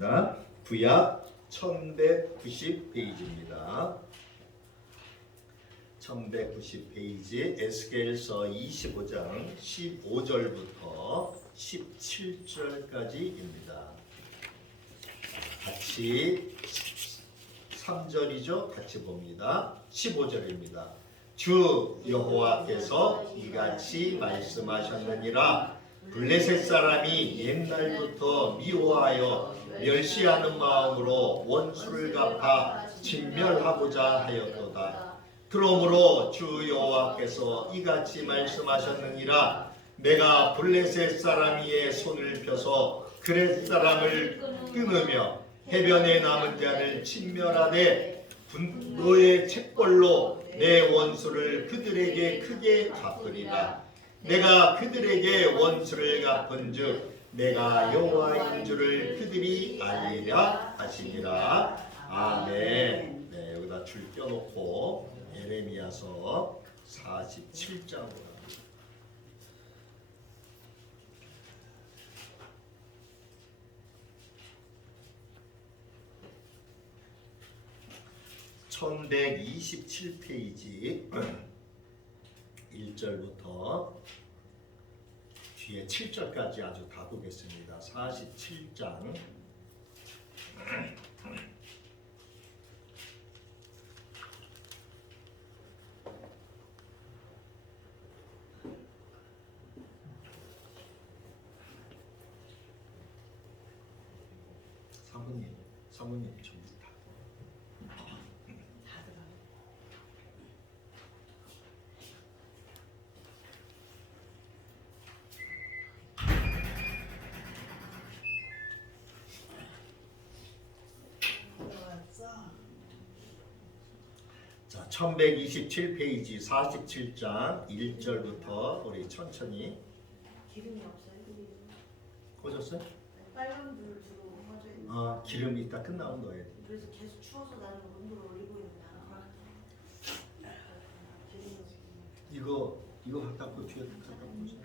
구약 1190페이지입니다. 1190페이지 에스겔서 25장 15절부터 17절까지입니다. 같이 3절이죠. 같이 봅니다. 15절입니다. 주 여호와께서 이같이 말씀하셨느니라. 블레셋 사람이 옛날부터 미워하여 멸시하는 마음으로 원수를 갚아 진멸하고자 하였도다. 그러므로 주 여호와께서 이같이 말씀하셨느니라. 내가 블레셋 사람 위에 손을 펴서 그렛 사람을 끊으며 해변에 남은 자를 진멸하되 분노의 책벌로 내 원수를 그들에게 크게 갚으리라. 내가 그들에게 원수를 갚은즉 내가 여호와인 줄을 그들이 알리라 하시니라. 아멘. 네, 여기다 줄 껴놓고 예레미야서 47장으로 1127페이지 1절부터 뒤에 7절까지 아주 다 보겠습니다. 47장 사모님 전부 다. 자, 1127페이지 47장 1절부터 우리 천천히. 기름이 없어요? 꽂았어요? 빨간 불 주로 꺼져 있는. 기름 이따 끝나면 넣어야 돼. 그래서 계속 추워서 나는 온도를 올리고 있는 이거 갖다 놓고 뒤에 갖다 놓으세요.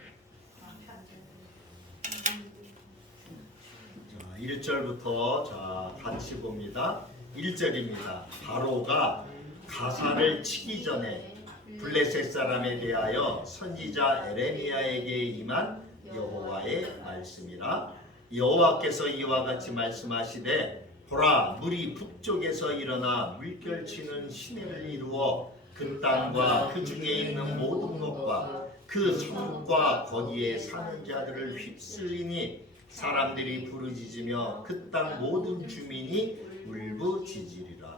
자, 1절부터 자 같이 봅니다. 1절입니다. 바로가 가사를 치기 전에 블레셋 사람에 대하여 선지자 에레미야에게 임한 여호와의 말씀이라. 여호와께서 이와 같이 말씀하시되 보라, 물이 북쪽에서 일어나 물결치는 시내를 이루어 그 땅과 그 중에 있는 모든 것과 그 성과 거기에 사는 자들을 휩쓸리니 사람들이 부르짖으며 그 땅 모든 주민이 울부짖으리라.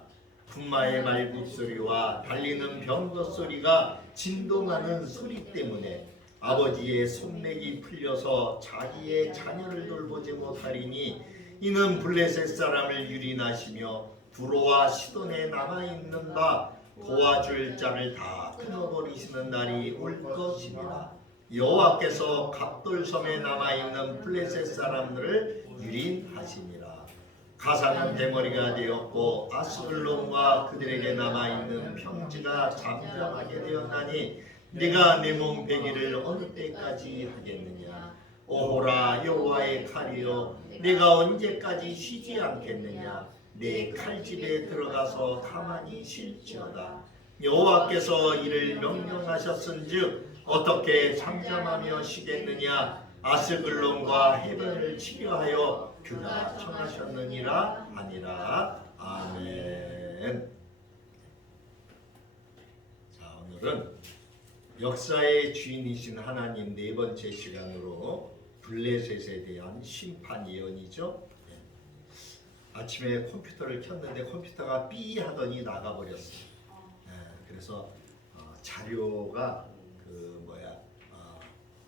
풍마의 말굽소리와 달리는 병거 소리가 진동하는 소리 때문에 아버지의 손맥이 풀려서 자기의 자녀를 돌보지 못하리니 이는 블레셋 사람을 유린하시며 두로와 시돈에 남아있는 바 도와줄 자를 다 끊어버리시는 날이 올 것입니다. 여호와께서 갑돌섬에 남아있는 블레셋 사람들을 유린하시니라. 가사는 대머리가 되었고 아스글론과 그들에게 남아있는 평지가 잠잠하게 되었나니 네가 내 몸 베기를 어느 때까지 하겠느냐. 오호라 여호와의 칼이여, 내가 언제까지 쉬지 않겠느냐. 내 칼집에 들어가서 가만히 쉴지어다. 여호와께서 이를 명령하셨은즉 어떻게 잠잠하며 쉬겠느냐. 아스글론과 해변을 치려 하여 그가 청하셨느니라 하니라. 아멘. 자, 오늘은 역사의 주인이신 하나님 네 번째 시간으로 블레셋에 대한 심판 예언이죠. 아침에 컴퓨터를 켰는데 컴퓨터가 삐 하더니 나가버렸어요. 그래서 자료가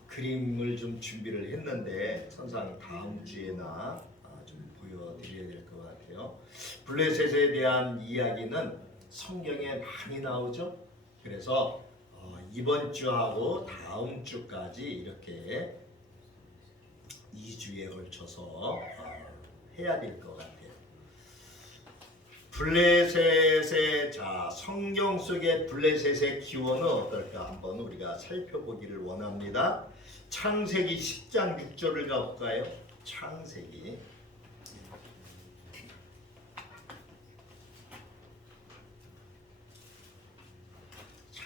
그림을 좀 준비를 했는데 천상 다음 주에나 좀 보여드려야 될 것 같아요. 블레셋에 대한 이야기는 성경에 많이 나오죠. 그래서 이번 주하고 다음 주까지 이렇게 2주에 걸쳐서 해야 될 것 같아요. 블레셋의 성경 속의 블레셋의 기원은 어떨까 한번 우리가 살펴보기를 원합니다. 창세기 10장 6절을 가볼까요? 창세기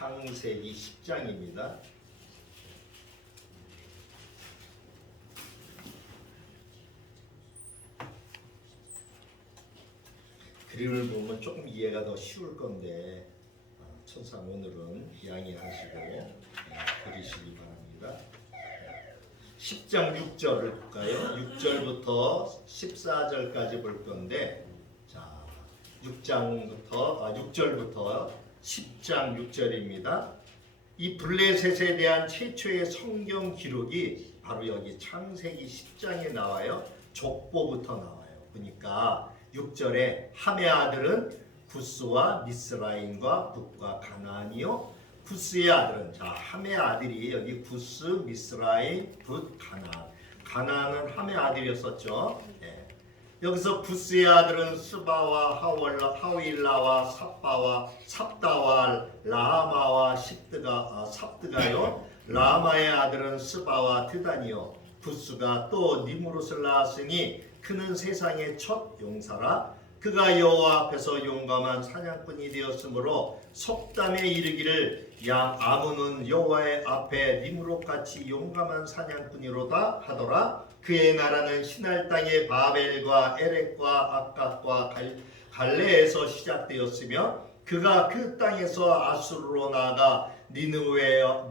창세기 10장입니다. 그림을 보면 조금 이해가 더 쉬울 건데 천상 오늘은 양해하시고 그리시기 바랍니다. 10장 6절을 볼까요? 6절부터 14절까지 볼 건데, 자 6절부터 10장 6절입니다. 이 블레셋에 대한 최초의 성경 기록이 바로 여기 창세기 10장에 나와요. 족보부터 나와요. 보니까 6절에 함의 아들은 구스와 미스라임과 북과 가나안이요. 구스의 아들은, 자 함의 아들이 여기 구스, 미스라임, 북, 가나안. 가나안은 함의 아들이었었죠. 네. 여기서 구스의 아들은 스바와 하윌라와 삽바와 삽다와 라마와 삽드가요. 라마의 아들은 스바와 드단이요. 구스가 또 니무롯을 낳았으니 그는 세상의 첫 용사라. 그가 여호와 앞에서 용감한 사냥꾼이 되었으므로 속담에 이르기를 양 아문은 여호와의 앞에 니무롯같이 용감한 사냥꾼이로다 하더라. 그의 나라는 시날 땅의 바벨과 에렉과 악각과 갈레에서 시작되었으며 그가 그 땅에서 아수르로 나아가 니느웨와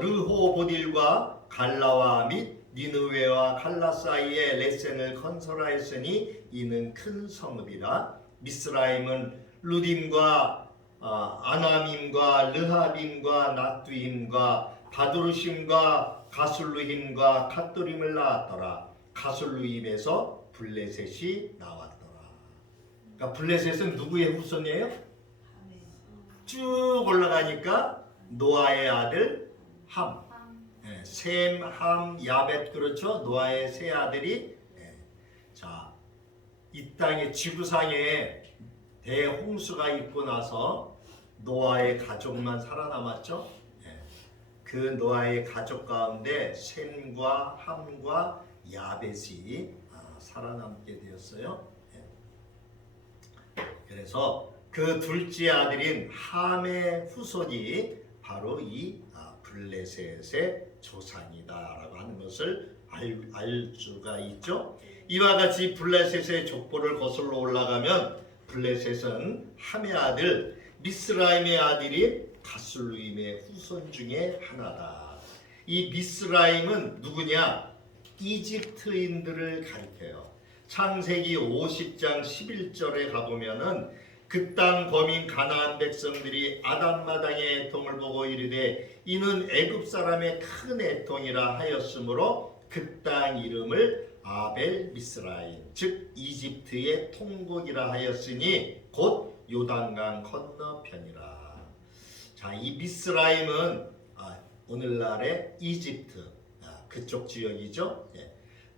르호보딜과 갈라와 및 니느웨와 갈라 사이에 레센을 건설하였으니 이는 큰 성읍이라. 미스라임은 루딤과 아나밈과 르하빔과 나뚜임과 바두르심과 가술루힘과 갓도림을 낳았더라. 가술루임에서 블레셋이 나왔더라. 그러니까 블레셋은 누구의 후손이에요? 쭉 올라가니까 노아의 아들 함, 셈, 함, 야벳, 그렇죠? 노아의 세 아들이. 자, 이 땅의 지구상에 대홍수가 있고 나서 노아의 가족만 살아남았죠. 그 노아의 가족 가운데 셈과 함과 야벳이 살아남게 되었어요. 그래서 그 둘째 아들인 함의 후손이 바로 이 블레셋의 조상이다라고 하는 것을 알 수가 있죠. 이와 같이 블레셋의 족보를 거슬러 올라가면 블레셋은 함의 아들 미스라임의 아들인 가술루임의 후손 중에 하나다. 이 미스라임은 누구냐? 이집트인들을 가리켜요. 창세기 50장 11절에 가보면은 그 땅 거민 가나안 백성들이 아담마당의 애통을 보고 이르되 이는 애굽 사람의 큰 애통이라 하였으므로 그 땅 이름을 아벨 미스라임 즉 이집트의 통곡이라 하였으니 곧 요단강 건너편이라. 자, 이 미스라임은 오늘날의 이집트 그쪽 지역이죠.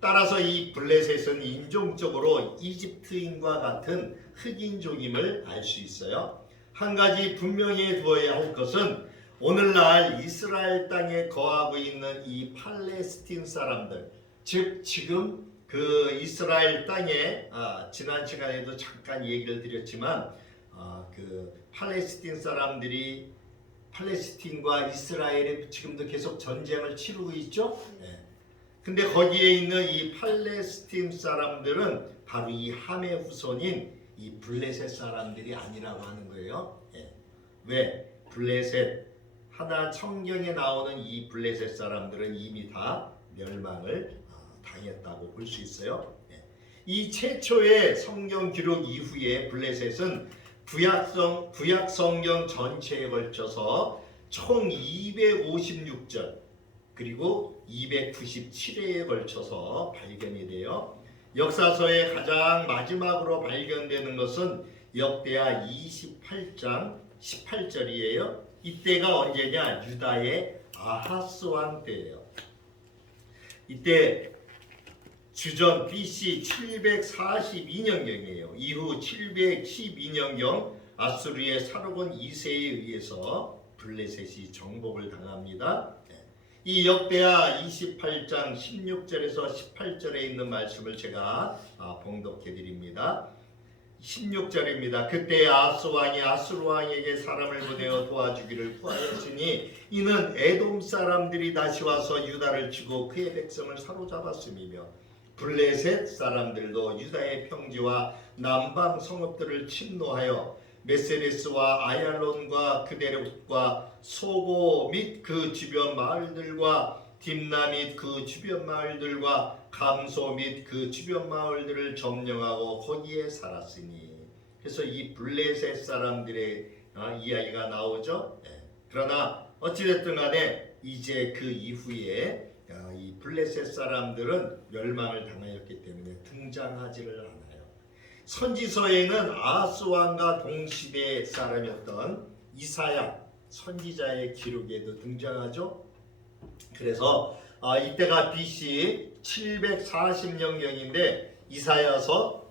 따라서 이 블레셋은 인종적으로 이집트인과 같은 흑인종임을 알 수 있어요. 한 가지 분명히 두어야 할 것은 오늘날 이스라엘 땅에 거하고 있는 이 팔레스틴 사람들, 즉 지금 그 이스라엘 땅에 지난 시간에도 잠깐 얘기를 드렸지만 그 팔레스틴 사람들이 팔레스틴과 이스라엘이 지금도 계속 전쟁을 치르고 있죠. 근데 거기에 있는 이 팔레스틴 사람들은 바로 이 함의 후손인 이 블레셋 사람들이 아니라고 하는 거예요. 왜? 블레셋 하나 성경에 나오는 이 블레셋 사람들은 이미 다 멸망을 당했다고 볼 수 있어요. 이 최초의 성경 기록 이후에 블레셋은 구약 성경 전체에 걸쳐서 총 256절 그리고 297회에 걸쳐서 발견이 돼요. 역사서의 가장 마지막으로 발견되는 것은 역대하 28장 18절이에요. 이때가 언제냐? 유다의 아하스 왕 때예요. 이때 주전 BC 742년경이에요. 이후 712년경 아수르의 사르곤 2세에 의해서 블레셋이 정복을 당합니다. 이 역대하 28장 16절에서 18절에 있는 말씀을 제가 봉독해 드립니다. 16절입니다. 그때 아하스 왕이 아수르 왕에게 사람을 보내어 도와주기를 구하였으니 이는 에돔 사람들이 다시 와서 유다를 치고 그의 백성을 사로잡았음이며 블레셋 사람들도 유다의 평지와 남방 성읍들을 침노하여 메세레스와 아얄론과 그데롯과 소고 및 그 주변 마을들과 딥나 및 그 주변 마을들과 감소 및 그 주변 마을들을 점령하고 거기에 살았으니. 그래서 이 블레셋 사람들의 이야기가 나오죠. 그러나 어찌됐든 간에 이제 그 이후에 이 블레셋 사람들은 멸망을 당하였기 때문에 등장하지를 않아요. 선지서에는 아하스 왕과 동시대 사람이었던 이사야 선지자의 기록에도 등장하죠. 그래서 이때가 BC 740년경인데 이사야서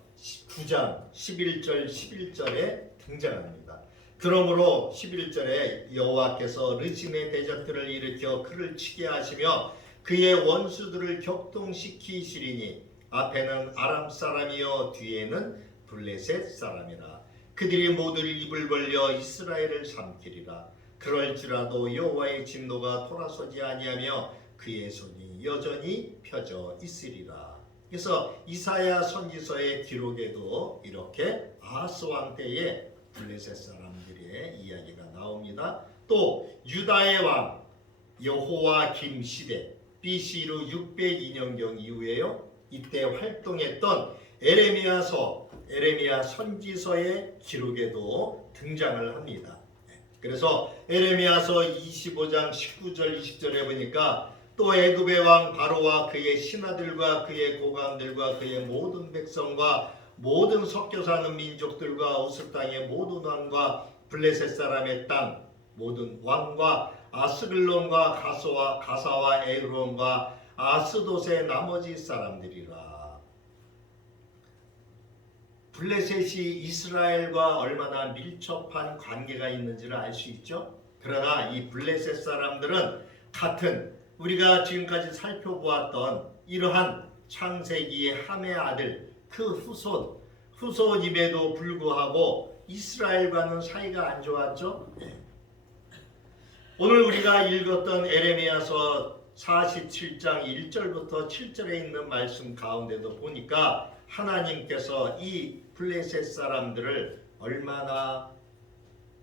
9장 11절 11절에 등장합니다. 그러므로 11절에 여호와께서 르신의 대적들을 일으켜 그를 치게 하시며 그의 원수들을 격동시키시리니 앞에는 아람 사람이요 뒤에는 블레셋 사람이라. 그들이 모두 입을 벌려 이스라엘을 삼키리라. 그럴지라도 여호와의 진노가 돌아서지 아니하며 그의 손이 여전히 펴져 있으리라. 그래서 이사야 선지서의 기록에도 이렇게 아하스 왕 때에 블레셋 사람들의 이야기가 나옵니다. 또 유다의 왕 여호와김 시대 BC로 602년경 이후에요. 이때 활동했던 에레미야 선지서의 기록에도 등장을 합니다. 그래서 에레미야서 25장 19절 20절에 보니까 또 애굽의 왕 바로와 그의 신하들과 그의 고관들과 그의 모든 백성과 모든 섞여 사는 민족들과 우스 땅의 모든 왕과 블레셋 사람의 땅 모든 왕과 아스글론과 가사와 에그론과 아스돗의 나머지 사람들이라. 블레셋이 이스라엘과 얼마나 밀접한 관계가 있는지를 알 수 있죠. 그러나 이 블레셋 사람들은 같은 우리가 지금까지 살펴보았던 이러한 창세기의 함의 아들 그 후손임에도 불구하고 이스라엘과는 사이가 안 좋았죠. 오늘 우리가 읽었던 에레미야서 47장 1절부터 7절에 있는 말씀 가운데도 보니까 하나님께서 이 블레셋 사람들을 얼마나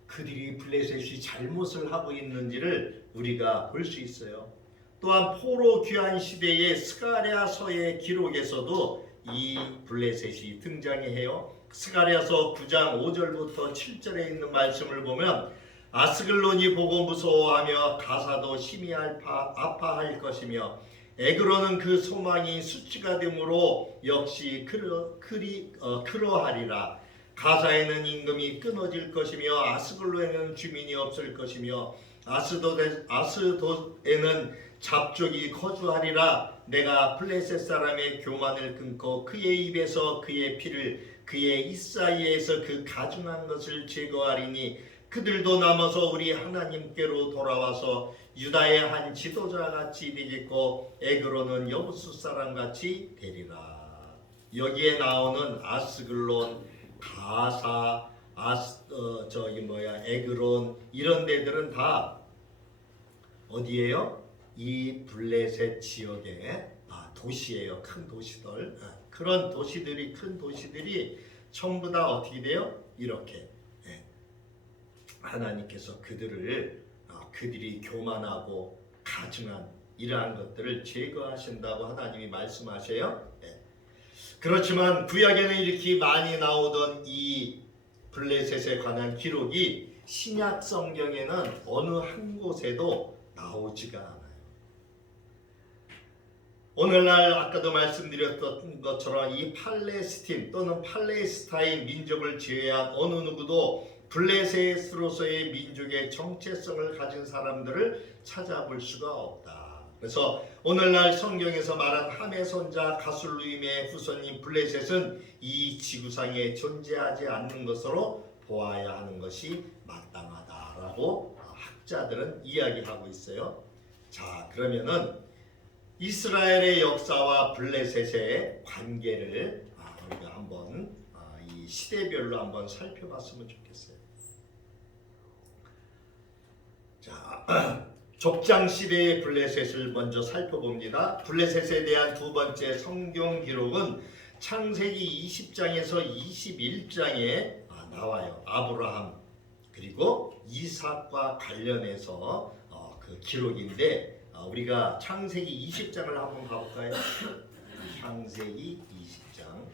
그들이 블레셋이 잘못을 하고 있는지를 우리가 볼 수 있어요. 또한 포로 귀환 시대의 스가랴서의 기록에서도 이 블레셋이 등장해요. 스가랴서 9장 5절부터 7절에 있는 말씀을 보면 아스글론이 보고 무서워하며 가사도 심히 아파할 것이며 에그로는 그 소망이 수치가 되므로 역시 그러하리라. 가사에는 임금이 끊어질 것이며 아스글론에는 주민이 없을 것이며 아스돗에는 잡족이 거주하리라. 내가 블레셋 사람의 교만을 끊고 그의 입에서 그의 피를 그의 이사이에서 그 가증한 것을 제거하리니 그들도 남아서 우리 하나님께로 돌아와서 유다의 한 지도자같이 되겠고 에그로는 여부수 사람같이 되리라. 여기에 나오는 아스글론, 가사, 에그론 이런 데들은 다 어디예요? 이 블레셋 지역의 도시예요. 큰 도시들. 그런 도시들이 큰 도시들이 전부 다 어떻게 돼요? 이렇게 하나님께서 그들이 교만하고 가증한 이러한 것들을 제거하신다고 하나님이 말씀하셔요. 그렇지만 구약에는 이렇게 많이 나오던 이 블레셋에 관한 기록이 신약 성경에는 어느 한 곳에도 나오지가 않아요. 오늘날 아까도 말씀드렸던 것처럼 이 팔레스틴 또는 팔레스타인 민족을 제외한 어느 누구도 블레셋으로서의 민족의 정체성을 가진 사람들을 찾아볼 수가 없다. 그래서 오늘날 성경에서 말한 함의 손자 가술루임의 후손인 블레셋은 이 지구상에 존재하지 않는 것으로 보아야 하는 것이 마땅하다라고 학자들은 이야기하고 있어요. 자, 그러면은 이스라엘의 역사와 블레셋의 관계를 우리가 한번 이 이 시대별로 한번 살펴봤으면 좋겠어요. 자, 족장 시대의 블레셋을 먼저 살펴봅니다. 블레셋에 대한 두 번째 성경 기록은 창세기 20장에서 21장에 나와요. 아브라함 그리고 이삭과 관련해서 그 기록인데 우리가 창세기 20장을 한번 가볼까요? 창세기 20장.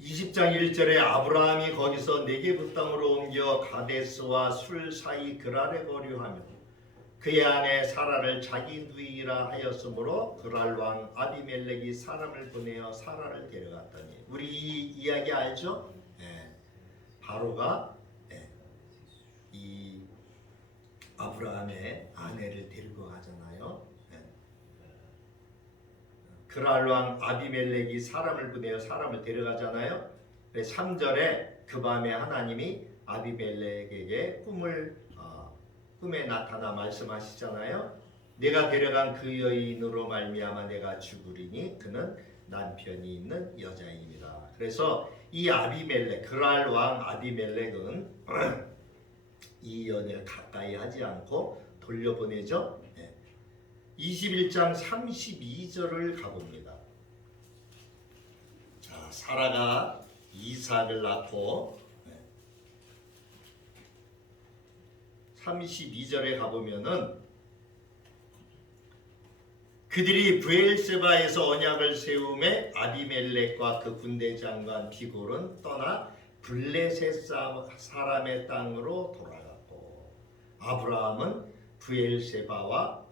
(20장 1절에) 아브라함이 거기서 네게부 땅으로 옮겨 가데스와 술 사이 그랄에 거류하며 그의 아내 사라를 자기 누이라 하였으므로 그랄 왕 아비멜렉이 사람을 보내어 사라를 데려갔더니, 우리 이 이야기 알죠? 바로가 이 아브라함의 아내를 데리고 가잖아요. 그랄 왕 아비멜렉이 사람을 보내어 사람을 데려가잖아요. 3절에 그 밤에 하나님이 아비멜렉에게 꿈에 나타나 말씀하시잖아요. 내가 데려간 그 여인으로 말미암아 내가 죽으리니 그는 남편이 있는 여자입니다. 그래서 이 아비멜렉, 그랄 왕 아비멜렉은 이 여인을 가까이 하지 않고 돌려보내죠. 21장 32절을 가봅니다. 자, 사라가 이삭을 낳고 32절에 가보면은 그들이 브엘세바에서 언약을 세우매 아비멜렉과 그 군대 장관 비골은 떠나 블레셋 사람의 땅으로 돌아갔고, 아브라함은 브엘세바에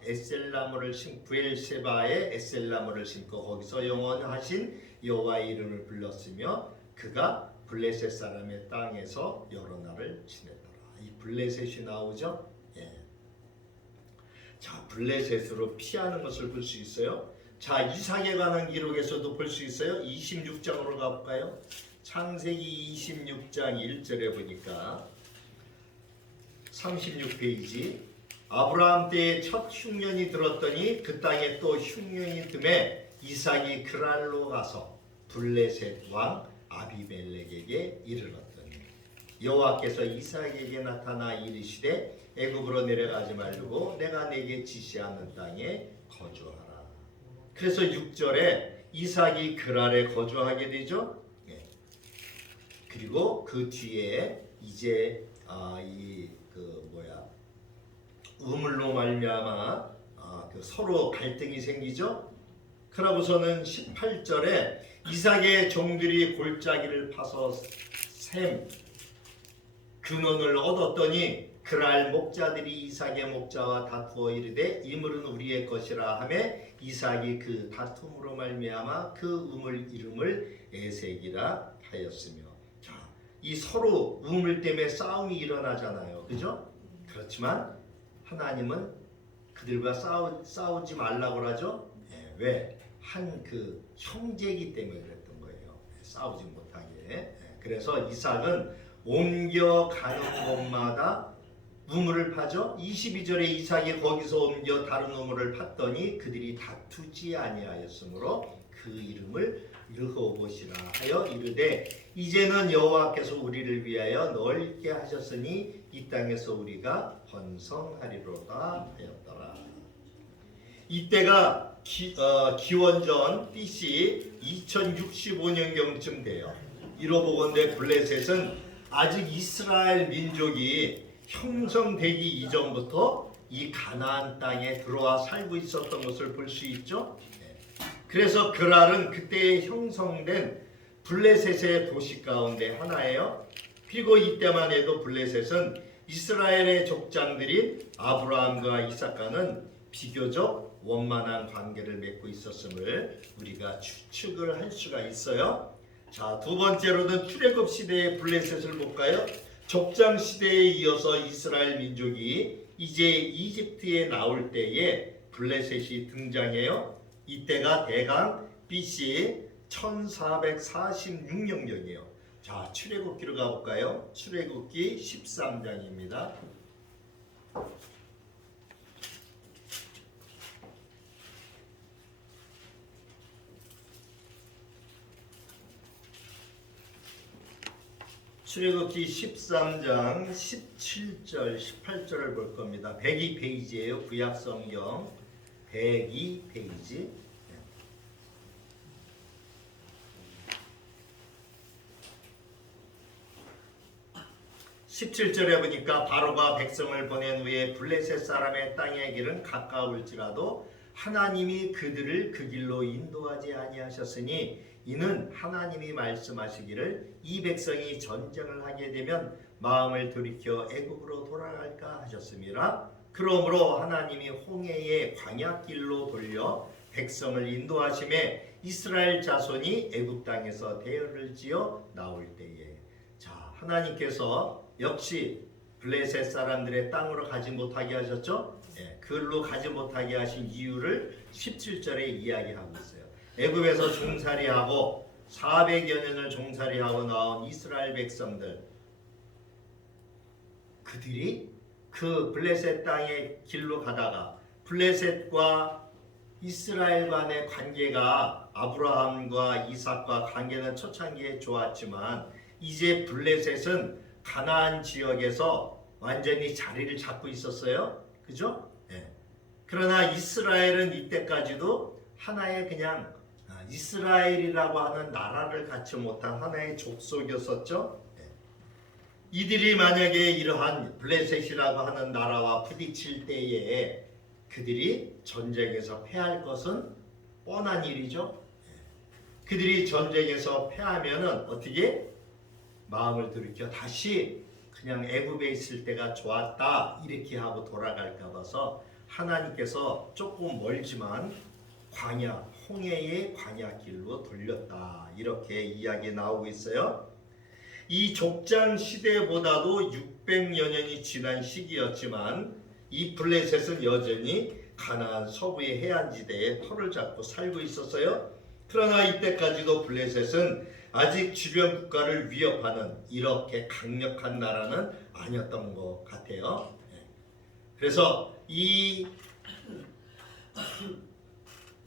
에셀나무를 심고 거기서 영원하신 여호와의 이름을 불렀으며 그가 블레셋 사람의 땅에서 여러 날을 지냈더라. 이 블레셋이 나오죠? 자, 블레셋으로 피하는 것을 볼 수 있어요. 자, 이삭에 관한 기록에서도 볼 수 있어요. 26장으로 가볼까요? 창세기 26장 1절에 보니까 36페이지, 아브라함 때에 첫 흉년이 들었더니 그 땅에 또 흉년이 뜸에 이삭이 그랄로 가서 블레셋 왕 아비멜렉에게 이르렀더니 여호와께서 이삭에게 나타나 이르시되 애굽으로 내려가지 말고 내가 내게 지시하는 땅에 거주하라. 그래서 6절에 이삭이 그랄에 거주하게 되죠. 그리고 그 뒤에 이제 우물로 말미암아 서로 갈등이 생기죠. 그러고서는 18절에 이삭의 종들이 골짜기를 파서 샘 근원을 얻었더니 그랄 목자들이 이삭의 목자와 다투어 이르되 이 물은 우리의 것이라 하매 이삭이 그 다툼으로 말미암아 그 우물 이름을 에색이라 하였으며. 자, 이 서로 우물 때문에 싸움이 일어나잖아요. 그죠? 그렇지만 하나님은 그들과 싸우지 말라고 하죠. 왜? 한 그 형제이기 때문에 그랬던 거예요. 싸우지 못하게. 그래서 이삭은 옮겨가는 곳마다 우물을 파죠. 22절에 이삭이 거기서 옮겨 다른 우물을 팠더니 그들이 다투지 아니하였으므로 그 이름을 르호봇이라 하여 이르되 이제는 여호와께서 우리를 위하여 넓게 하셨으니 이 땅에서 우리가 번성하리로다 하였더라. 이때가 기원전 BC 2065년경쯤 돼요. 이로 보건대 블레셋은 아직 이스라엘 민족이 형성되기 이전부터 이 가나안 땅에 들어와 살고 있었던 것을 볼 수 있죠. 그래서 그랄은 그때 형성된 블레셋의 도시 가운데 하나예요. 그리고 이때만 해도 블레셋은 이스라엘의 족장들인 아브라함과 이삭과는 비교적 원만한 관계를 맺고 있었음을 우리가 추측을 할 수가 있어요. 자, 두 번째로는 출애굽 시대의 블레셋을 볼까요? 족장 시대에 이어서 이스라엘 민족이 이제 이집트에 나올 때에 블레셋이 등장해요. 이때가 대강 BC 1446년경이에요. 자, 출애굽기로 가볼까요? 출애굽기 13장입니다. 출애굽기 13장 17절 18절을 볼 겁니다. 102페이지예요. 구약성경 102페이지. 17절에 보니까 바로가 백성을 보낸 후에 블레셋 사람의 땅의 길은 가까울지라도 하나님이 그들을 그 길로 인도하지 아니하셨으니 이는 하나님이 말씀하시기를 이 백성이 전쟁을 하게 되면 마음을 돌이켜 애굽으로 돌아갈까 하셨습니다. 그러므로 하나님이 홍해의 광야길로 돌려 백성을 인도하심에 이스라엘 자손이 애굽 땅에서 대열을 지어 나올 때에 자 하나님께서 역시 블레셋 사람들의 땅으로 가지 못하게 하셨죠. 그걸로 가지 못하게 하신 이유를 17절에 이야기하고 있어요. 애굽에서 종살이하고 400여 년을 종살이하고 나온 이스라엘 백성들 그들이 그 블레셋 땅의 길로 가다가 블레셋과 이스라엘 간의 관계가 아브라함과 이삭과 관계는 초창기에 좋았지만 이제 블레셋은 가나안 지역에서 완전히 자리를 잡고 있었어요. 그죠? 그러나 이스라엘은 이때까지도 하나의 그냥 이스라엘이라고 하는 나라를 갖지 못한 하나의 족속이었었죠. 이들이 만약에 이러한 블레셋이라고 하는 나라와 부딪힐 때에 그들이 전쟁에서 패할 것은 뻔한 일이죠. 그들이 전쟁에서 패하면은 어떻게 마음을 돌이켜 다시 그냥 애굽에 있을 때가 좋았다 이렇게 하고 돌아갈까 봐서 하나님께서 조금 멀지만 광야 홍해의 광야길로 돌렸다 이렇게 이야기 나오고 있어요. 이 족장 시대보다도 600여 년이 지난 시기였지만 이 블레셋은 여전히 가나안 서부의 해안지대에 터를 잡고 살고 있었어요. 그러나 이때까지도 블레셋은 아직 주변 국가를 위협하는 이렇게 강력한 나라는 아니었던 것 같아요. 그래서 이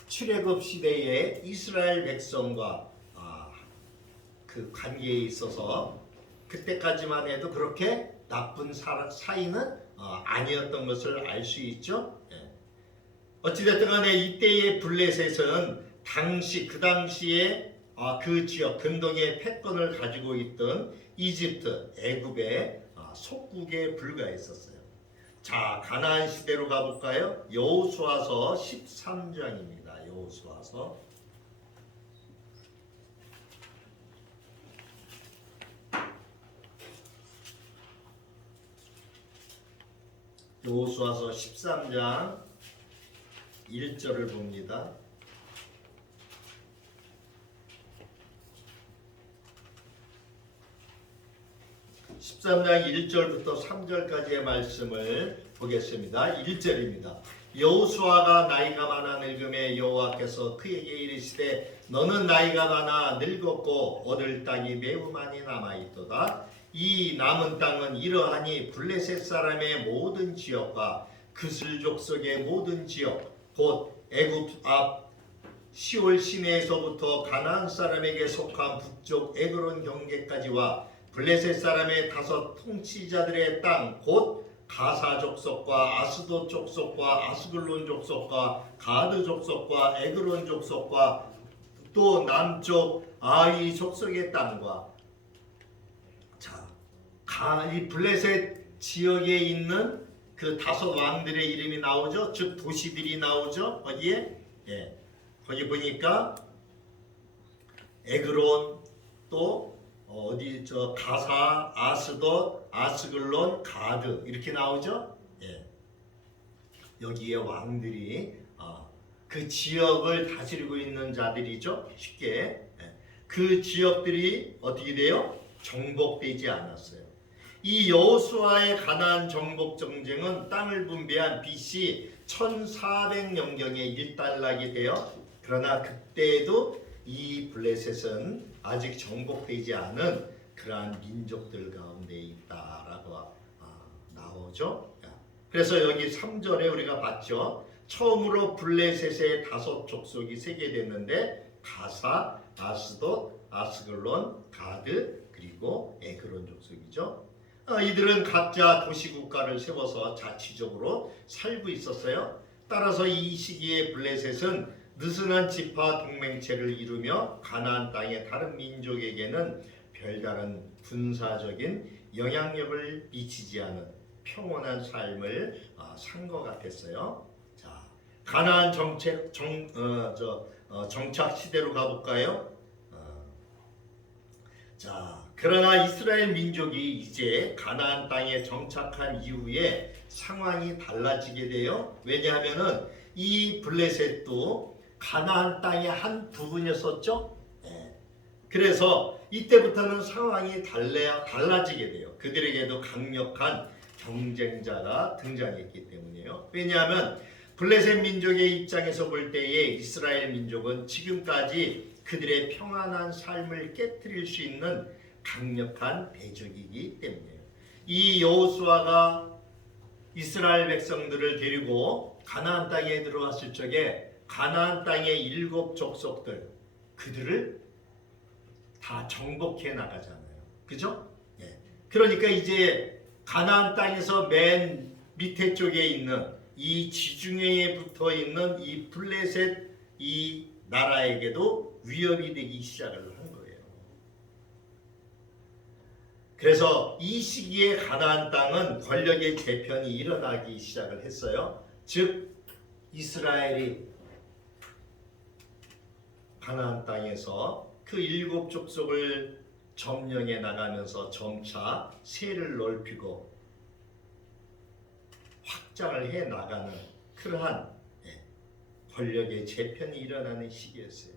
출애굽 시대에 이스라엘 백성과 그 관계에 있어서 그때까지만 해도 그렇게 나쁜 사이는 아니었던 것을 알 수 있죠. 어찌됐든 간에 이때의 블레셋은 그 당시에 그 지역 근동의 패권을 가지고 있던 이집트, 애굽의 속국에 불과했었어요. 자, 가나안 시대로 가볼까요? 여호수아서 13장입니다. 여호수아서 여호수아서 13장 1절을 봅니다. 13장 1절부터 3절까지의 말씀을 보겠습니다. 1절입니다. 여호수아가 나이가 많아 늙음에 여호와께서 그에게 이르시되 너는 나이가 많아 늙었고 얻을 땅이 매우 많이 남아있도다. 이 남은 땅은 이러하니 블레셋 사람의 모든 지역과 그슬 족속의 모든 지역 곧 애굽 앞 시올 시내에서부터 가나안 사람에게 속한 북쪽 에그론 경계까지와 블레셋 사람의 5 통치자들의 땅 곧 가사 족속과 아스돗 족속과 아스글론 족속과 가드 족속과 에그론 족속과 또 남쪽 아위 족속의 땅과 이 블레셋 지역에 있는 그 5 왕들의 이름이 나오죠. 즉 도시들이 나오죠. 거기에 거기 보니까 에그론 또 가사, 아스돗, 아스글론, 가드 이렇게 나오죠. 여기에 왕들이 그 지역을 다스리고 있는 자들이죠. 쉽게 그 지역들이 어떻게 돼요? 정복되지 않았어요. 이 여호수아의 가나안 정복 전쟁은 땅을 분배한 BC 1400년경에 일단락이 되어 그러나 그때에도 이 블레셋은 아직 정복되지 않은 그러한 민족들 가운데 있다라고 나오죠. 그래서 여기 3절에 우리가 봤죠. 처음으로 블레셋의 5 족속이 세계됐는데 가사, 아스돗, 아스글론, 가드 그리고 에그론 족속이죠. 이들은 각자 도시국가를 세워서 자치적으로 살고 있었어요. 따라서 이 시기에 블레셋은 느슨한 지파 동맹체를 이루며 가나안 땅의 다른 민족에게는 별다른 군사적인 영향력을 미치지 않은 평온한 삶을 산 것 같았어요. 자, 가나안 정착 시대로 가볼까요? 자, 그러나 이스라엘 민족이 이제 가나안 땅에 정착한 이후에 상황이 달라지게 돼요. 왜냐하면은 이 블레셋도 가나안 땅의 한 부분이었었죠. 그래서 이때부터는 상황이 달라지게 돼요. 그들에게도 강력한 경쟁자가 등장했기 때문이에요. 왜냐하면 블레셋 민족의 입장에서 볼 때에 이스라엘 민족은 지금까지 그들의 평안한 삶을 깨뜨릴 수 있는 강력한 대적이기 때문이에요. 이 여호수아가 이스라엘 백성들을 데리고 가나안 땅에 들어왔을 적에 가나안 땅의 7 족속들 그들을 다 정복해 나가잖아요. 그죠? 예. 그러니까 이제 가나안 땅에서 맨 밑에 쪽에 있는 이 지중해에 붙어 있는 이 블레셋 이 나라에게도 위협이 되기 시작을 한 거예요. 그래서 이 시기에 가나안 땅은 권력의 재편이 일어나기 시작을 했어요. 즉 이스라엘이 가나안 땅에서 그 7 족속을 점령해 나가면서 점차 세를 넓히고 확장을 해 나가는 그러한 권력의 재편이 일어나는 시기였어요.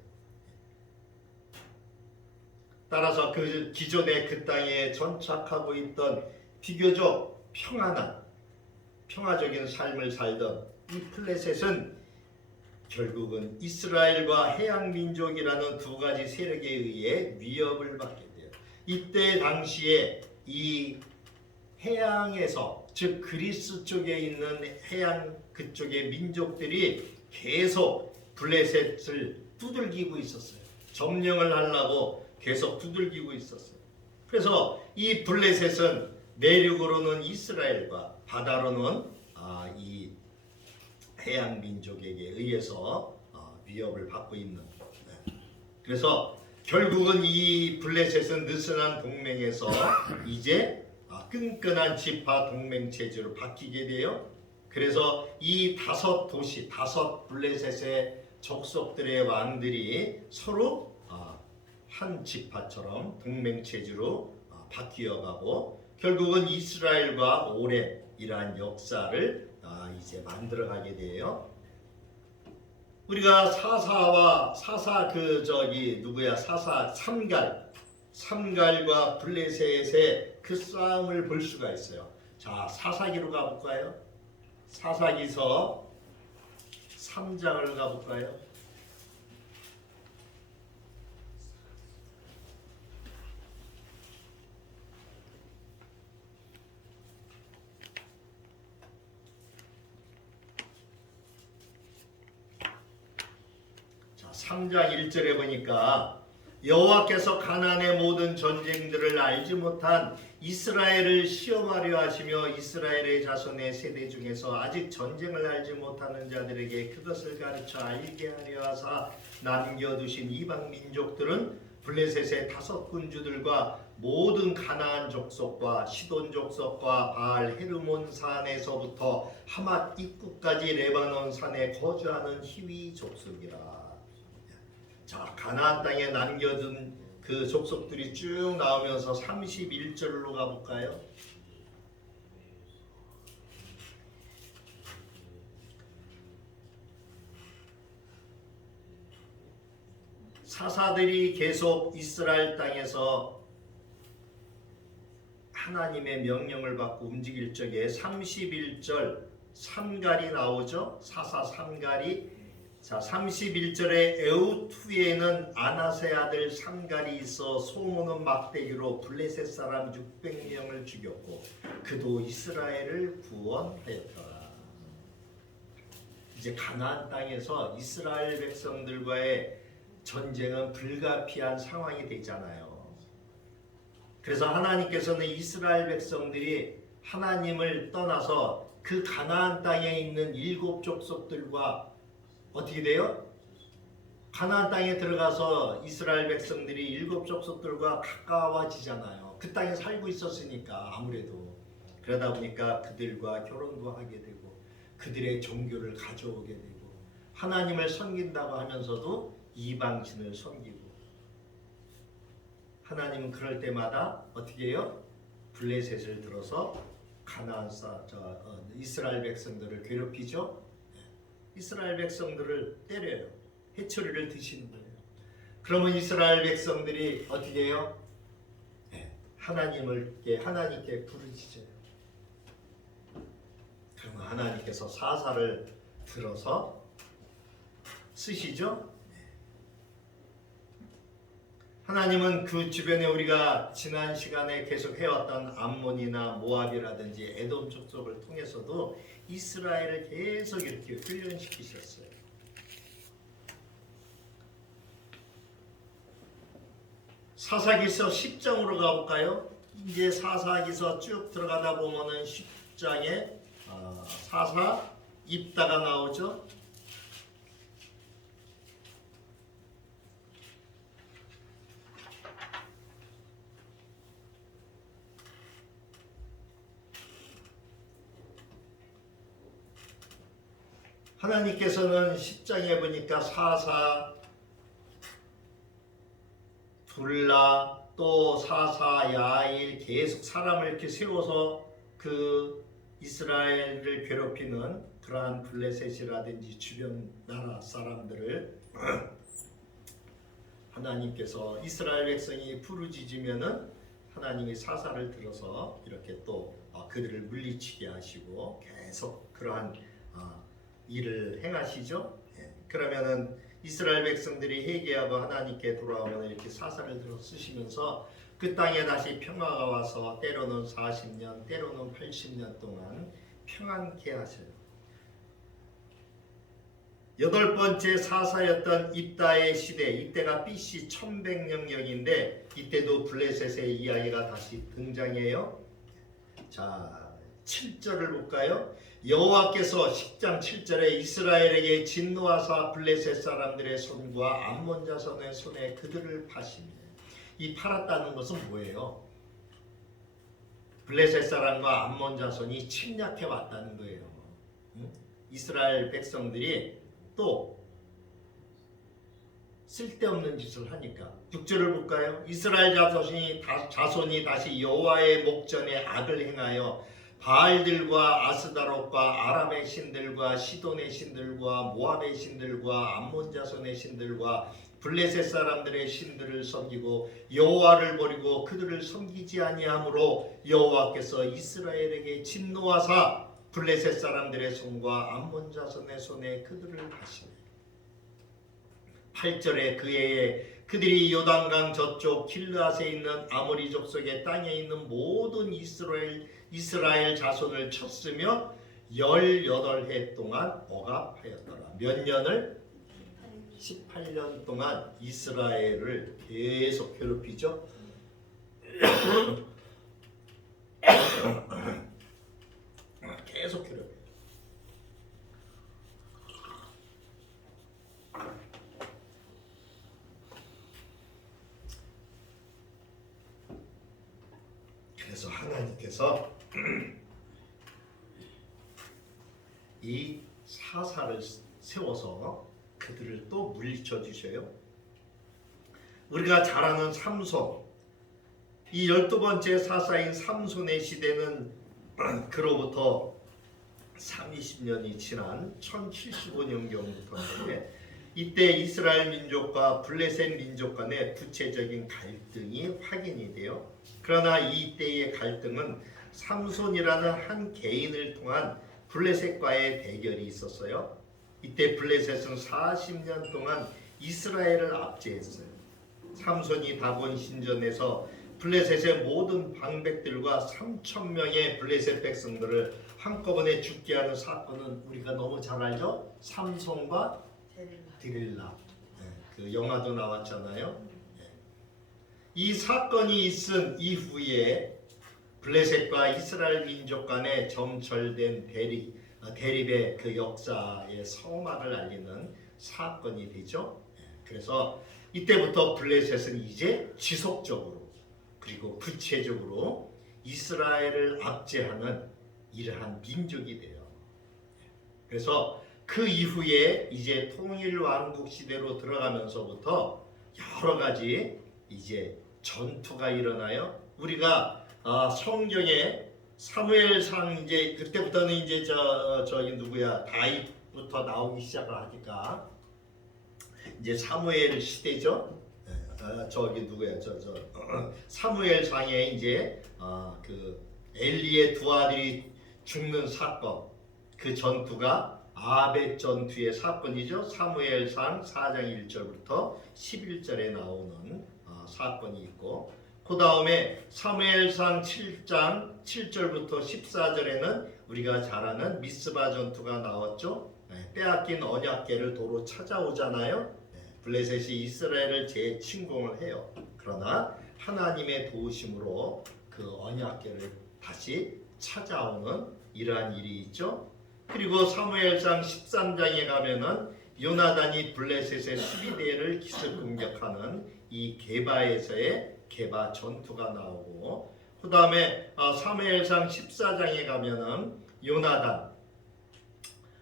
따라서 그 기존에 그 땅에 정착하고 있던 비교적 평화적인 삶을 살던 이 블레셋은 결국은 이스라엘과 해양 민족이라는 2 가지 세력에 의해 위협을 받게 돼요. 이때 당시에 이 해양에서 즉 그리스 쪽에 있는 해양 그쪽의 민족들이 계속 블레셋을 두들기고 있었어요. 점령을 하려고 계속 두들기고 있었어요. 그래서 이 블레셋은 내륙으로는 이스라엘과 바다로는 이 해양 민족에게 의해서 위협을 받고 있는. 그래서 결국은 이 블레셋은 느슨한 동맹에서 이제 끈끈한 지파 동맹 체제로 바뀌게 돼요. 그래서 이 5 도시, 5 블레셋의 족속들의 왕들이 서로 한 지파처럼 동맹 체제로 바뀌어가고 결국은 이스라엘과 오랜 이러한 역사를 이제 만들어가게 돼요. 우리가 삼갈과 블레셋의 그 싸움을 볼 수가 있어요. 자, 사사기로 가볼까요? 사사기서 3장을 가볼까요? 자, 3장 1절에 보니까 여호와께서 가나안의 모든 전쟁들을 알지 못한 이스라엘을 시험하려 하시며 이스라엘의 자손의 세대 중에서 아직 전쟁을 알지 못하는 자들에게 그것을 가르쳐 알게 하려 하사 남겨두신 이방 민족들은 블레셋의 5 군주들과 모든 가나안 족속과 시돈 족속과 바알 헤르몬 산에서부터 하맛 입구까지 레바논 산에 거주하는 히위 족속이라. 자, 가나안 땅에 남겨둔 그 족속들이 쭉 나오면서 31절로 가볼까요? 사사들이 계속 이스라엘 땅에서 하나님의 명령을 받고 움직일 적에 31절 삼갈이 나오죠. 사사 삼갈이. 자, 31절에 에우투에는 아나세 아들 삼갈이 있어 소모는 막대기로 블레셋 사람 600명을 죽였고 그도 이스라엘을 구원하였더라. 이제 가나안 땅에서 이스라엘 백성들과의 전쟁은 불가피한 상황이 되잖아요. 그래서 하나님께서는 이스라엘 백성들이 하나님을 떠나서 그 가나안 땅에 있는 7 족속들과 어떻게 돼요? 가나안 땅에 들어가서 이스라엘 백성들이 7 족속들과 가까워지잖아요. 그 땅에 살고 있었으니까 아무래도. 그러다 보니까 그들과 결혼도 하게 되고 그들의 종교를 가져오게 되고 하나님을 섬긴다고 하면서도 이방신을 섬기고 하나님은 그럴 때마다 어떻게 해요? 블레셋을 들어서 이스라엘 백성들을 괴롭히죠. 이스라엘 백성들을 때려요. 해초리를 드시는 거예요. 그러면 이스라엘 백성들이 어떻게 해요? 하나님께 부르짖어요. 그러면 하나님께서 사사를 들어서 쓰시죠. 하나님은 그 주변에 우리가 지난 시간에 계속 해왔던 암몬이나 모압이라든지 에돔 족속을 통해서도 이스라엘을 계속 이렇게 훈련시키셨어요. 사사기서 10장으로 가볼까요? 이제 사사기서 쭉 들어가다 보면은 10장에 사사 입다가 나오죠. 하나님께서는 10장에 보니까 사사, 둘라, 또 사사, 야일 계속 사람을 이렇게 세워서 그 이스라엘을 괴롭히는 그러한 블레셋이라든지 주변 나라 사람들을 하나님께서 이스라엘 백성이 부르짖으면은 하나님이 사사를 들어서 이렇게 또 그들을 물리치게 하시고 계속 그러한 일을 행하시죠. 그러면은 이스라엘 백성들이 회개하고 하나님께 돌아오면 이렇게 사사를 들어 쓰시면서 그 땅에 다시 평화가 와서 때로는 40년, 때로는 80년 동안 평안케 하셔요. 8번째 사사였던 입다의 시대, 이때가 BC 1100년경인데 이때도 블레셋의 이야기가 다시 등장해요. 자, 7절을 볼까요? 여호와께서 10장 7절에 이스라엘에게 진노하사 블레셋 사람들의 손과 암몬 자손의 손에 그들을 파시며, 이 팔았다는 것은 뭐예요? 블레셋 사람과 암몬 자손이 침략해 왔다는 거예요. 이스라엘 백성들이 또 쓸데없는 짓을 하니까. 6절을 볼까요? 이스라엘 자손이 다시 여호와의 목전에 악을 행하여 바알들과 아스다롯과 아람의 신들과 시돈의 신들과 모압의 신들과 암몬 자손의 신들과 블레셋 사람들의 신들을 섬기고 여호와를 버리고 그들을 섬기지 아니하므로 여호와께서 이스라엘에게 진노하사 블레셋 사람들의 손과 암몬 자손의 손에 그들을 파시니. 8절에 그 해에 그들이 요단강 저쪽 길르앗에 있는 아모리 족속의 땅에 있는 모든 이스라엘 자손을 쳤으며 18해 동안 억압하였더라. 몇 년을? 18년 동안 이스라엘을 계속 괴롭히죠. 계속 괴롭혀요. 그래서 하나님께서 이 사사를 세워서 그들을 또 물리쳐 주셔요. 우리가 잘 아는 삼손, 이 12번째 사사인 삼손의 시대는 그로부터 30년이 지난 1075년경부터인데 이때 이스라엘 민족과 블레셋 민족 간의 구체적인 갈등이 확인이 돼요. 그러나 이때의 갈등은 삼손이라는 한 개인을 통한 블레셋과의 대결이 있었어요. 이때 블레셋은 40년 동안 이스라엘을 압제했어요. 삼손이 다곤 신전에서 블레셋의 모든 방백들과 3천 명의 블레셋 백성들을 한꺼번에 죽게 하는 사건은 우리가 너무 잘 알죠? 삼손과 디릴라. 그 영화도 나왔잖아요. 이 사건이 있은 이후에 블레셋과 이스라엘 민족 간의 점철된 대립의 그 역사의 서막을 알리는 사건이 되죠. 그래서 이때부터 블레셋은 이제 지속적으로 그리고 구체적으로 이스라엘을 압제하는 이러한 민족이 돼요. 그래서 그 이후에 이제 통일 왕국 시대로 들어가면서부터 여러 가지 이제 전투가 일어나요. 우리가 성경에 사무엘상 이제 그때부터는 이제 저기 누구야 다윗부터 나오기 시작을 하니까 이제 사무엘 시대죠. 저기 누구야 사무엘상에 이제 그 엘리의 두 아들이 죽는 사건 그 전투가 아벳 전투의 사건이죠. 사무엘상 4장 1절부터 11절에 나오는 사건이 있고 그 다음에 사무엘상 7장 7절부터 14절에는 우리가 잘 아는 미스바 전투가 나왔죠. 빼앗긴 언약궤를 도로 찾아오잖아요. 블레셋이 이스라엘을 재침공을 해요. 그러나 하나님의 도우심으로 그 언약궤를 다시 찾아오는 이러한 일이 있죠. 그리고 사무엘상 13장에 가면은 요나단이 블레셋의 수비대를 기습 공격하는 이 게바에서의 게바 전투가 나오고 그 다음에 사무엘상 14장에 가면은 요나단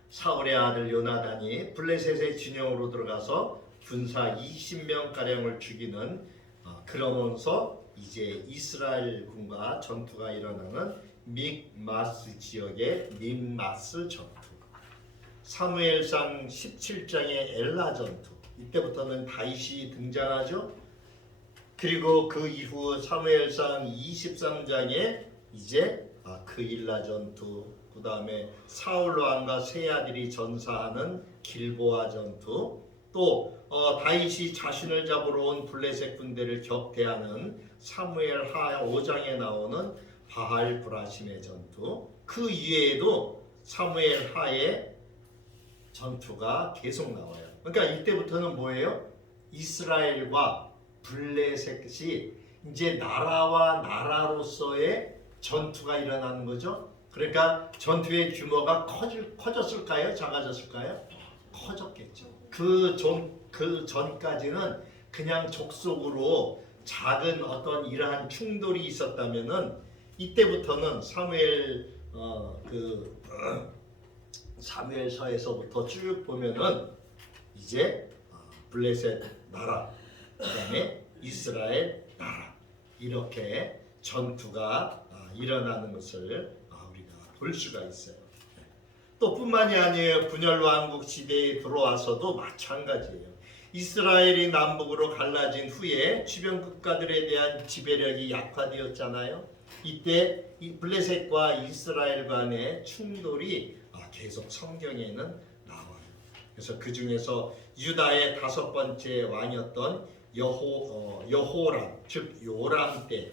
사울의 아들 요나단이 블레셋의 진영으로 들어가서 군사 20명 가량을 죽이는 그러면서 이제 이스라엘 군과 전투가 일어나는 믹마스 지역의 믹마스 전투, 사무엘상 17장의 엘라 전투, 이때부터는 다윗이 등장하죠. 그리고 그 이후 사무엘상 23장에 이제 그일라 전투, 그 다음에 사울 왕과 세 아들이 전사하는 길보아 전투, 또 다윗이 자신을 잡으러 온 블레셋 군대를 격퇴하는 사무엘하 5장에 나오는 바알 브라심의 전투, 그 이외에도 사무엘하의 전투가 계속 나와요. 그러니까 이때부터는 뭐예요? 이스라엘과 블레셋이 이제 나라와 나라로서의 전투가 일어나는 거죠. 그러니까 전투의 규모가 커졌을까요? 작아졌을까요? 커졌겠죠. 그 전까지는 그냥 족속으로 작은 어떤 이러한 충돌이 있었다면은 이때부터는 사무엘서에서부터 쭉 보면은 이제 블레셋 나라, 그다음에 이스라엘 나라 이렇게 전투가 일어나는 것을 우리가 볼 수가 있어요. 또 뿐만이 아니에요. 분열 왕국 시대에 들어와서도 마찬가지예요. 이스라엘이 남북으로 갈라진 후에 주변 국가들에 대한 지배력이 약화되었잖아요. 이때 이 블레셋과 이스라엘 간의 충돌이 계속 성경에는 나와요. 그래서 그 중에서 유다의 5번째 왕이었던 여호람, 즉 요람 때,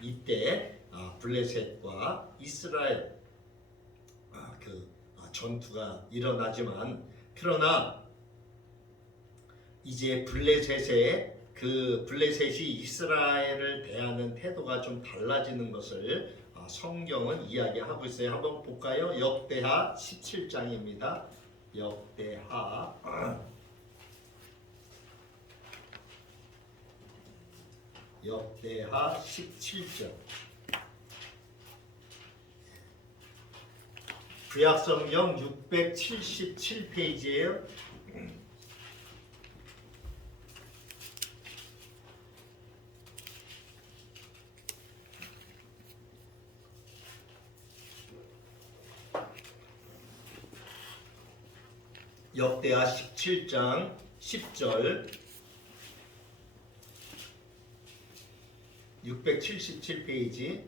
이때 블레셋과 이스라엘 전투가 일어나지만, 그러나 이제 블레셋이 이스라엘을 대하는 태도가 좀 달라지는 것을 성경은 이야기하고 있어요. 한번 볼까요? 역대하 17장입니다. 역대하 17장. 구약성경 677페이지예요. 역대하 17장 10절 677페이지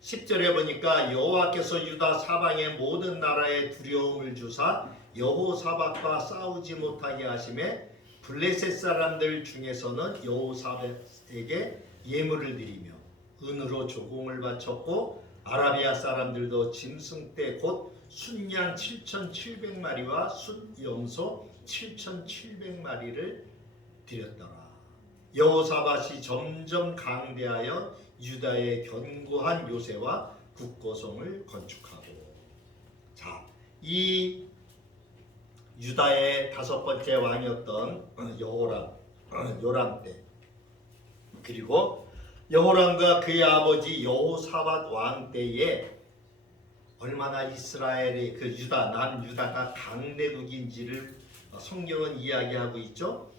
10절에 보니까 여호와께서 유다 사방의 모든 나라에 두려움을 주사 여호사밧과 싸우지 못하게 하심에 블레셋 사람들 중에서는 여호사밧에게 예물을 드리며 은으로 조공을 바쳤고 아라비아 사람들도 짐승떼 곧 순양 7,700마리와 순염소 7,700마리를 드렸더라. 여호사밧이 점점 강대하여 유다의 견고한 요새와 국고성을 건축하고, 자, 이 유다의 다섯 번째 왕이었던 요람 때, 그리고 여호람과 그의 아버지 여호사밧 왕 때에 얼마나 이스라엘의 그 유다, 남유다가 강대국인지를 성경은 이야기하고 있죠.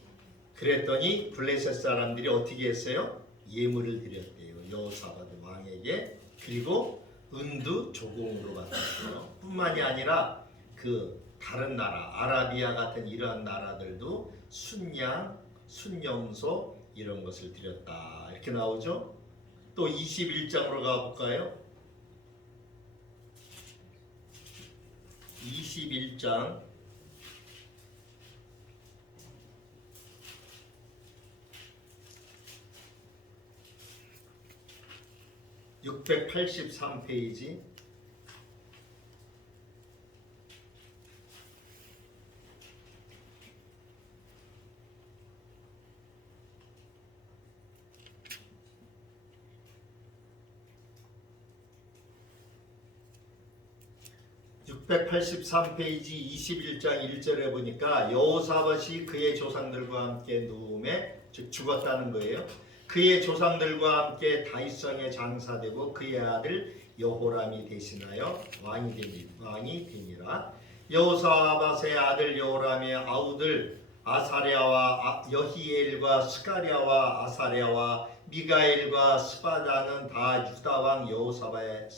그랬더니 블레셋 사람들이 어떻게 했어요? 예물을 드렸대요. 여호사밧 왕에게. 그리고 은도 조공으로 받았어요. 뿐만이 아니라 그 다른 나라, 아라비아 같은 이러한 나라들도 순양, 순염소 이런 것을 드렸다. 이렇게 나오죠. 또 21장으로 가볼까요? 21장 683페이지 683페이지 21장 1절에 보니까 여호사밧이 그의 조상들과 함께 누움에, 즉 죽었다는 거예요. 그의 조상들과 함께 다윗성에 장사되고 그의 아들 여호람이 대신하여 왕이 되니라. 여호사밧의 아들 여호람의 아우들 아사랴와 여히엘과 스가랴와 아사랴와 미가엘과 스바다는 다 유다 왕 여호사밧의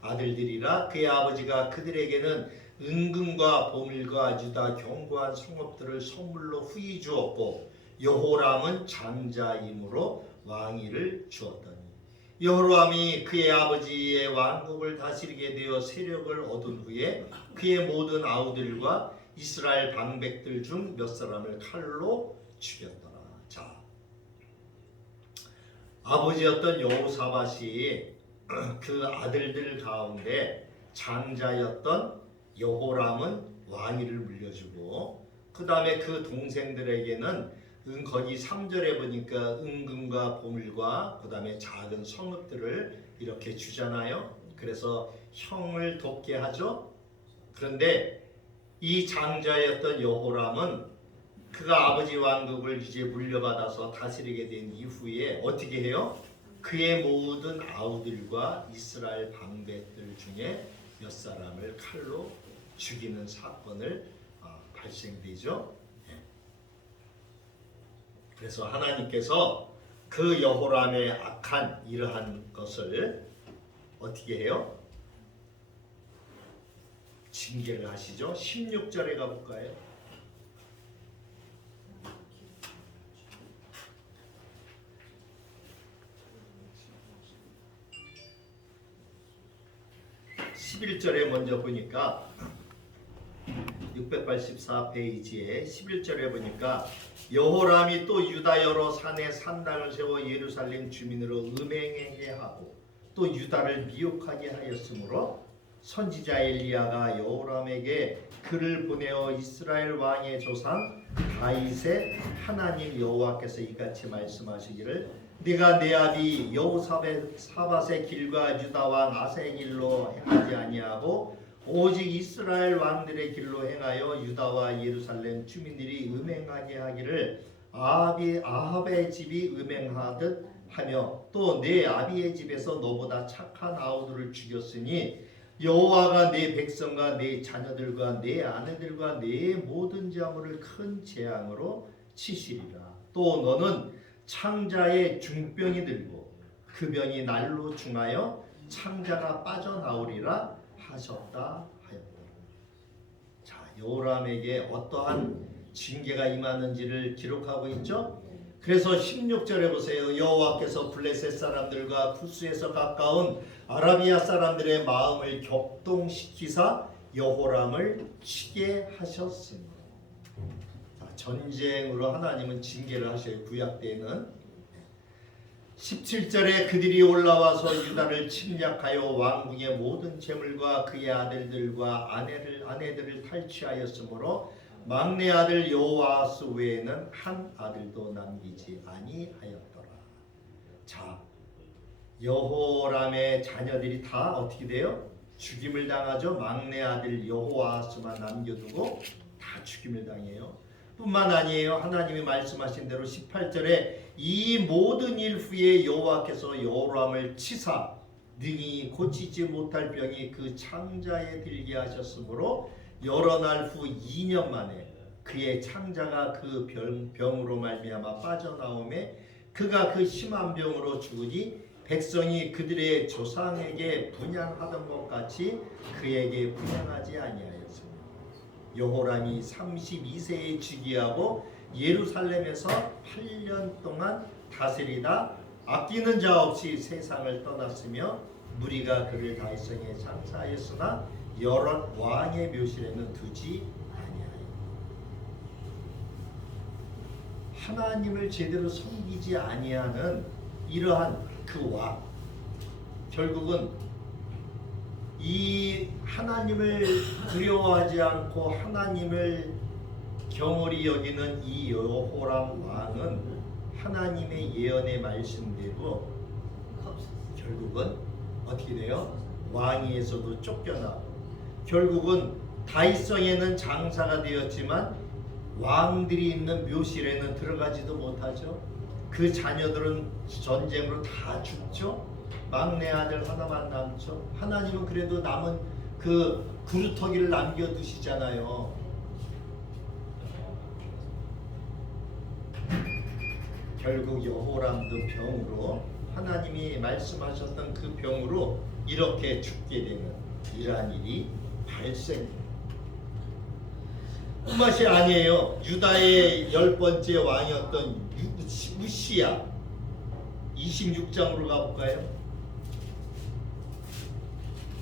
아들들이라. 그의 아버지가 그들에게는 은금과 보물과 유다 견고한 성읍들을 선물로 후히 주었고, 여호람은 장자이므로 왕위를 주었더니 여호람이 그의 아버지의 왕국을 다스리게 되어 세력을 얻은 후에 그의 모든 아우들과 이스라엘 방백들 중 몇 사람을 칼로 죽였더라. 자, 아버지였던 여호사밧이 그 아들들 가운데 장자였던 여호람은 왕위를 물려주고, 그 다음에 그 동생들에게는 거기 3절에 보니까 은금과 보물과 그 다음에 작은 성읍들을 이렇게 주잖아요. 그래서 형을 돕게 하죠. 그런데 이 장자였던 여호람은 그가 아버지 왕국을 이제 물려받아서 다스리게 된 이후에 어떻게 해요? 그의 모든 아우들과 이스라엘 방백들 중에 몇 사람을 칼로 죽이는 사건을 발생되죠. 그래서 하나님께서 그 여호람의 악한 이러한 것을 어떻게 해요? 징계를 하시죠. 16절에 가볼까요? (11절에) 먼저 보니까 684페이지에 11절에 보니까 여호람이 또 유다 여러 산에 산당을 세워 예루살렘 주민으로 음행하게 하고 또 유다를 미혹하게 하였으므로 선지자 엘리야가 여호람에게 글을 보내어 이스라엘 왕의 조상 다윗의 하나님 여호와께서 이같이 말씀하시기를 네가 내 아비 여호사밧의 길과 유다 왕 아사의 길로 행하지 아니하고 오직 이스라엘 왕들의 길로 행하여 유다와 예루살렘 주민들이 음행하게 하기를 아합의 집이 음행하듯 하며 또 내 아비의 집에서 너보다 착한 아우들을 죽였으니 여호와가 내 백성과 내 자녀들과 내 아내들과 내 모든 자물을 큰 재앙으로 치시리라. 또 너는 창자의 중병이 들고 그 병이 날로 중하여 창자가 빠져나오리라 하셨다 하였다. 자, 요람에게 어떠한 징계가 임하는지를 기록하고 있죠. 그래서 16절에 보세요. 여호와께서 블레셋 사람들과 구스에서 가까운 아라비아 사람들의 마음을 격동시키사 여호람을 치게 하셨으니. 전쟁으로 하나님은 징계를 하셔요. 구약 때에는. 17절에 그들이 올라와서 유다를 침략하여 왕궁의 모든 재물과 그의 아들들과 아내들을 탈취하였으므로 막내 아들 여호아스 외에는 한 아들도 남기지 아니하였더라. 자, 여호람의 자녀들이 다 어떻게 돼요? 죽임을 당하죠. 막내 아들 여호아스만 남겨두고 다 죽임을 당해요. 뿐만 아니에요. 하나님이 말씀하신 대로 18절에 이 모든 일 후에 여호와께서 여호람을 치사 능히 고치지 못할 병이 그 창자에 들게 하셨으므로 여러 날 후 2년 만에 그의 창자가 그 병으로 말미암아 빠져나오매 그가 그 심한 병으로 죽으니 백성이 그들의 조상에게 분향하던 것 같이 그에게 분향하지 아니하였습니다. 여호람이 32세에 즉위하고 예루살렘에서 8년 동안 다스리다 아끼는 자 없이 세상을 떠났으며 무리가 그를 다윗성에 장사하였으나 여러 왕의 묘실에는 두지 아니하여. 하나님을 제대로 섬기지 아니하는 이러한 그 왕, 결국은 이 하나님을 두려워하지 않고 하나님을 경홀히 여기는 이 여호람 왕은 하나님의 예언의 말씀대로 결국은 어떻게 돼요? 왕위에서도 쫓겨나고 결국은 다윗성에는 장사가 되었지만 왕들이 있는 묘실에는 들어가지도 못하죠. 그 자녀들은 전쟁으로 다 죽죠. 막내 아들 하나만 남죠. 하나님은 그래도 남은 그 구루터기를 남겨두시잖아요. 결국 여호람도 병으로 하나님이 말씀하셨던 그 병으로 이렇게 죽게 되는 이러한 일이 발생합니다. 뿐만이 아니에요. 유다의 10번째 왕이었던 우시야 26장으로 가볼까요?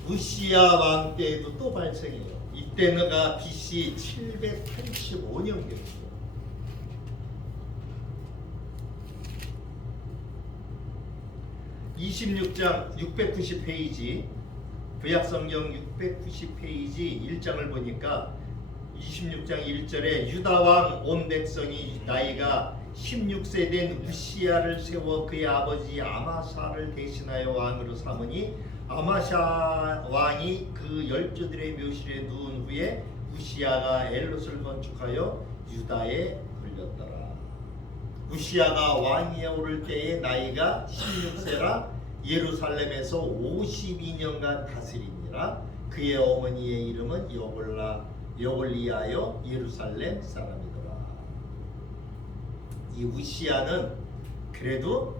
우시야 왕 때에도 또 발생해요. 이때가 BC 785년경이에요. (26장) 690페이지 구약성경 690페이지 1장을 보니까 26장 1절에 유다왕 온 백성이 나이가 16세 된 우시야를 세워 그의 아버지 아마샤를 대신하여 왕으로 삼으니 아마샤 왕이 그 열조들의 묘실에 누운 후에 우시야가 엘롯을 건축하여 유다에 돌렸더라. 우시야가 왕위에 오를 때의 나이가 16세라 예루살렘에서 52년간 다스리니라. 그의 어머니의 이름은 여골리하여 예루살렘 사람이더라. 이 우시야는 그래도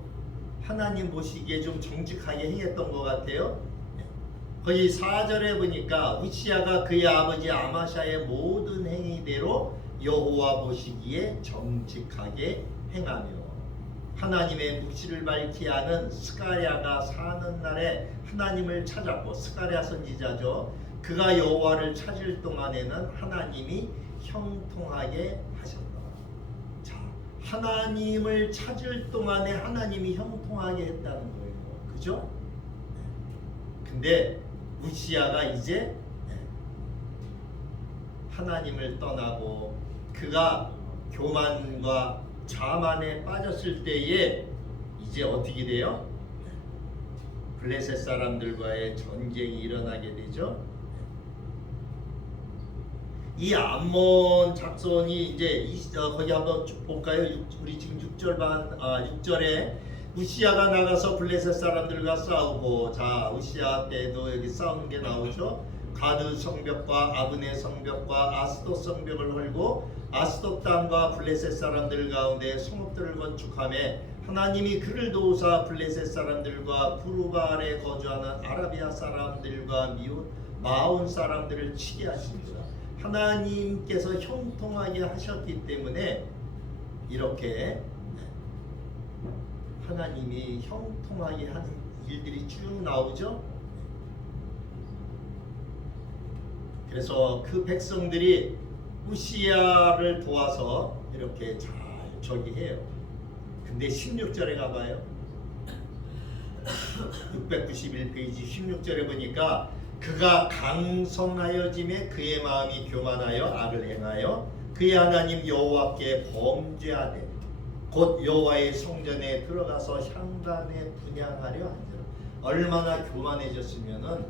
하나님 보시기에 좀 정직하게 행했던 것 같아요. 거기 4절에 보니까 우시야가 그의 아버지 아마샤의 모든 행위대로 여호와 보시기에 정직하게 행하며 하나님의 묵시를 밝히 하는 스가랴가 사는 날에 하나님을 찾았고, 스가랴 선지자죠. 그가 여호와를 찾을 동안에는 하나님이 형통하게 하셨다. 자, 하나님을 찾을 동안에 하나님이 형통하게 했다는 거예요. 그죠? 근데 우시야가 이제 하나님을 떠나고 그가 교만과 자만에 빠졌을 때에 이제 어떻게 돼요? 블레셋 사람들과의 전쟁이 일어나게 되죠. 이 암몬 작손이 이제 거기 한번 볼까요? 우리 지금 6절에 우시야가 나가서 블레셋 사람들과 싸우고, 자, 우시야 때도 여기 싸우는 게 나오죠. 가드 성벽과 아브네 성벽과 아스돗 성벽을 헐고 아스돗 땅과 블레셋 사람들 가운데 성읍들을 건축하며 하나님이 그를 도우사 블레셋 사람들과 부르발에 거주하는 아라비아 사람들과 마온 사람들을 치게 하십니다. 하나님께서 형통하게 하셨기 때문에 이렇게 하나님이 형통하게 하는 일들이 쭉 나오죠. 그래서 그 백성들이 우시야를 도와서 이렇게 잘 저기 해요. 근데 16절에 가봐요. 691페이지 16절에 보니까 그가 강성하여짐에 그의 마음이 교만하여 악을 행하여 그의 하나님 여호와께 범죄하되 곧 여호와의 성전에 들어가서 향단에 분향하려 한지라. 얼마나 교만해졌으면은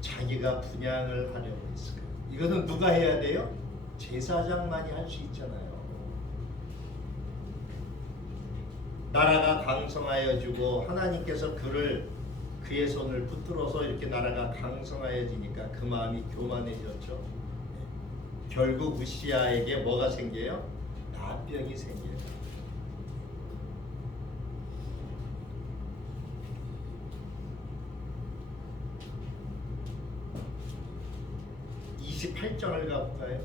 자기가 분향을 하려고 했을까요? 이거는 누가 해야 돼요? 제사장만이 할 수 있잖아요. 나라가 강성하여지고 하나님께서 그의 손을 붙들어서 이렇게 나라가 강성하여지니까 그 마음이 교만해졌죠. 결국 우시야에게 뭐가 생겨요? 나병이 생겨요. (28장을) 가볼까요?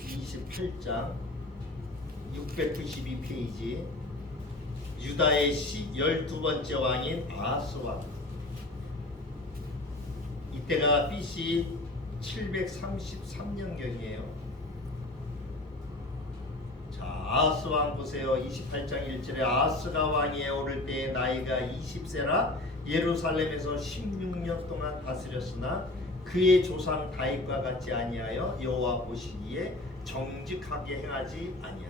28장 692페이지 유다의 12번째 왕인 아하스 왕. 이때가 BC 733년경이에요. 자, 아하스 왕 보세요. 28장 1절에 아하스가 왕위에 오를 때에 나이가 20세라 예루살렘에서 16년 동안 다스렸으나 그의 조상 다윗과 같지 아니하여 여호와 보시기에 정직하게 행하지 아니하였다.